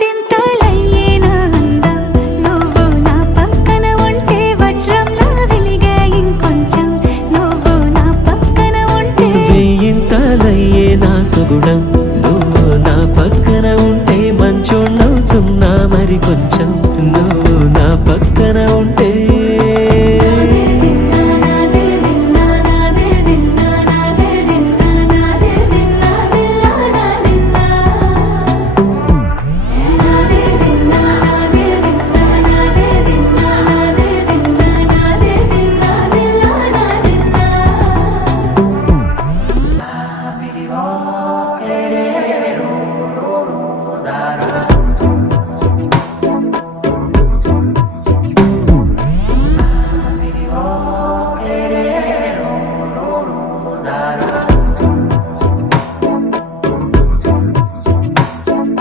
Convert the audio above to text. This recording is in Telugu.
వందింతలయ్యేనా అందం నువ్వు నా పక్కన ఉంటే వజ్రంలా వెలిగే ఇంకొంచెం నువ్వు నా పక్కన ఉంటే వేయింతలయ్యేనా సుగుణం నువ్వు నా పక్కన ఉంటే మంచోళ్ళవుతున్నా మరి కొంచెం